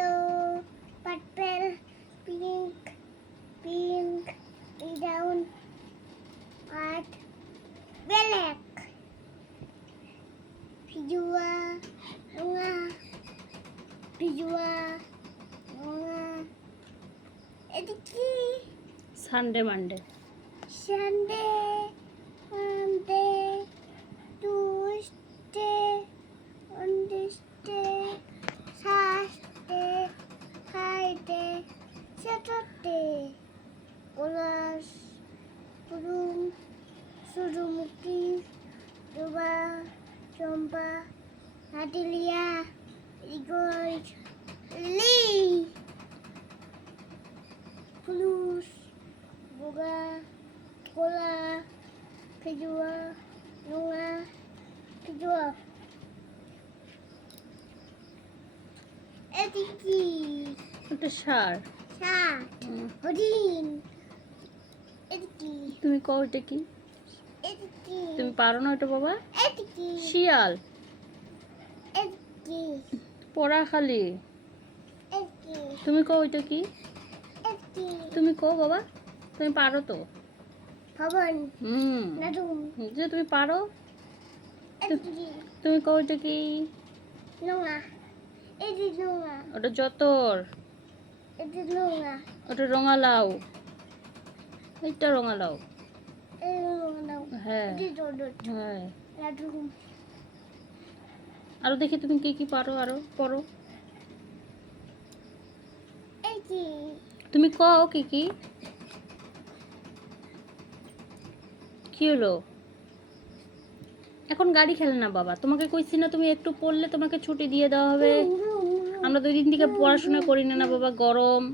yellow, purple, pink, pink, brown, art black. Bunga, bunga. ediki sunday monday sunday সূর্যমুখী দুবা চম্পা eagle লি ফুলুস বোগা কোলা খেজুয়া নোংা খেজুয়া এদিকে ওটা সার সাত হরিণ তুমি কও ওটা কি? তুমি পারো না ওটা, বাবা? শিয়াল। পড়া খালি তুমি কও ওইটা কি? তুমি কও, বাবা? তুমি পারো তো? যে তুমি পারো। তুমি কও ওইটা কি? ওটা যতর। ওটা রঙালাও। এইটা হ্যাঁ। হ্যাঁ। আরও দেখি তুমি কি কি পারো, আরও তুমি কও কি কি। হলো? এখন গাড়ি খেলে না বাবা। তোমাকে কইছি না তুমি একটু পড়লে তোমাকে ছুটি দিয়ে দেওয়া হবে। আমরা দুই দিন থেকে পড়াশোনা করি না বাবা, গরম।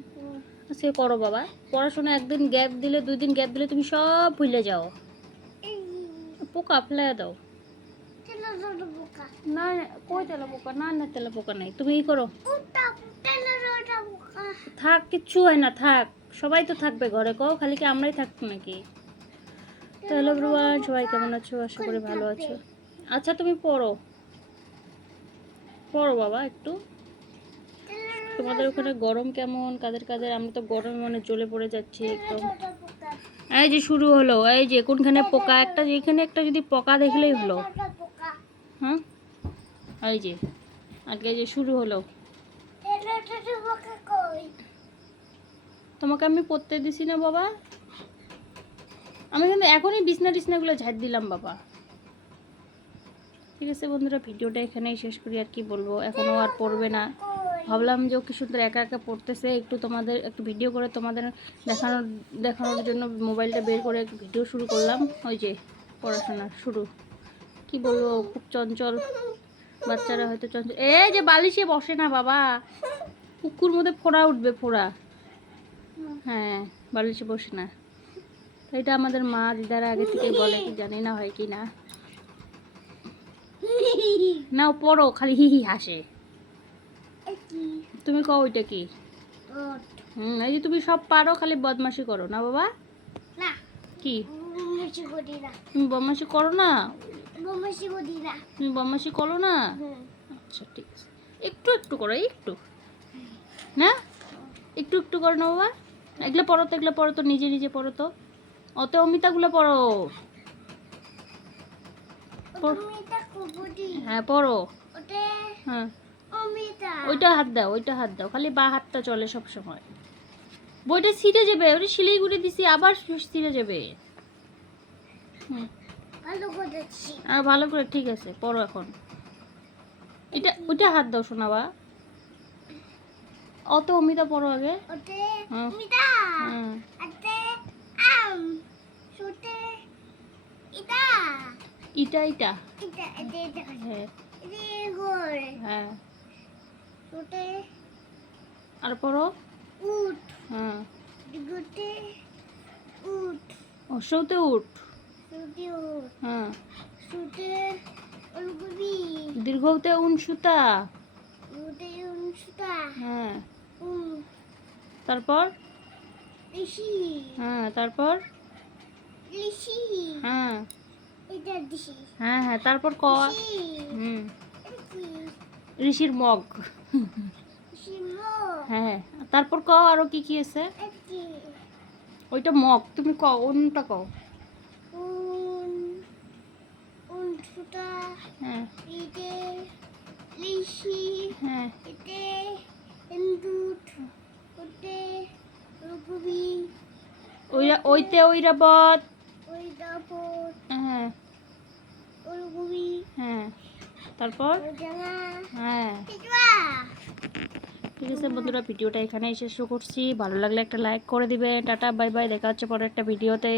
সে করো বাবা। পড়াশোনা একদিন গ্যাপ দিলে দুই দিন গ্যাপ দিলে তুমি সব ভুলে যাও। পোকা ফেলে দাও। থাক, কিচ্ছু হয় না, থাক। সবাই তো থাকবে ঘরে, কও খালি কি আমরাই থাকব নাকি? তো হ্যালো ব্রুয়ান সবাই কেমন আছো? আশা করি ভালো আছো। আচ্ছা তুমি পড়ো। পড়ো বাবা, একটু। তোমাদের ওখানে গরম কেমন? কাদের কাদের? আমি তো গরমে মনে জ্বলে পড়ে যাচ্ছি একদম। এই যে শুরু হলো, এই যে কোনখানে পোকা? একটা এখানে একটা যদি পোকা দেখলেই হলো। হ্যাঁ? এই যে, আজকে যে শুরু হলো। তোমাকে আমি পড়তে দিছি না বাবা। আমি কিন্তু এখনই বিছনা টিছনাগুলো ঝাড় দিলাম বাবা। ঠিক আছে বন্ধুরা, ভিডিওটা এখানেই শেষ করি, আর কি বলব? এখনও আর পড়বে না। ভাবলাম যে ও কি সুন্দর একা একা পড়তেছে, একটু তোমাদের, একটু ভিডিও করে তোমাদের দেখানোর দেখানোর জন্য মোবাইলটা বের করে ভিডিও শুরু করলাম। ওই যে পড়াশোনা শুরু। কি বলব, খুব চঞ্চল। বাচ্চারা হয়তো চঞ্চল। এই যে বালিশে বসে না বাবা। কুকুর মধ্যে ফোড়া উঠবে, ফোড়া। হ্যাঁ বালিশে বসে না। এটা আমাদের মা দিদারা আগে থেকেই বলে, কি জানি না হয় কি না। না পড়ো, খালি হি হি হাসে। তুমি কও ওইটা কি? হুম এই যে তুমি সব পারো খালি বদমাশি করো না বাবা? না। কি? মিছি করি না। তুমি বদমাশি করো না? তুমি বদমাশি করো না? আচ্ছা ঠিক আছে। একটু একটু করো একটু। না? একটু একটু করো না বাবা? এগুলো পড়ো তো এগুলো পড়ো তো নিজে নিজে পড়ো তো। অত অমিতাগুলো পড়ো। হ্যাঁ পড়ো। হ্যাঁ। ওইটা হাত দাও ওইটা হাত দাও। খালি বা হাতটা চলে সব সময় বইটা ছিঁড়ে যাবে ওটা সিলাই গুড়ে দিছি আবার ছিঁড়ে যাবে। আর ভালো করে ঠিক আছে পড়ো এখন। এটা ওইটা হাত দাও শোনাবা অত অমিতা পড়ো আগে। ইটা। ইটা হ্যাঁ। হ্যাঁ। সুতে আর পড়ো উট। হ্যাঁ। গুতে উট। অসৌতে উঠ সুতে উট। হ্যাঁ। সুতে উলগুবি দীর্ঘতে উন সুতা সুতে উনসুতা। হ্যাঁ। উন তারপর? লিসি হ্যাঁ তারপর? লিসি হ্যাঁ। এটা দিছি হ্যাঁ হ্যাঁ তারপর ক হুম। ঋষির মগ। সিমো হ্যাঁ তারপর ক আরও কি কি আছে? ওইটা মগ তুমি কও অন্যটা কও। হ্যাঁ। হ্যাঁ। ওইতে ঐরাবত ওই দাপট হ্যাঁ। ওরগুবি হ্যাঁ তারপর? হ্যাঁ। ঠিক আছে বন্ধুরা, ভিডিওটা এখানেই শেষ করছি। ভালো লাগলে একটা লাইক করে দিবেন। Tata, bye bye. দেখা হচ্ছে পরের একটা ভিডিওতে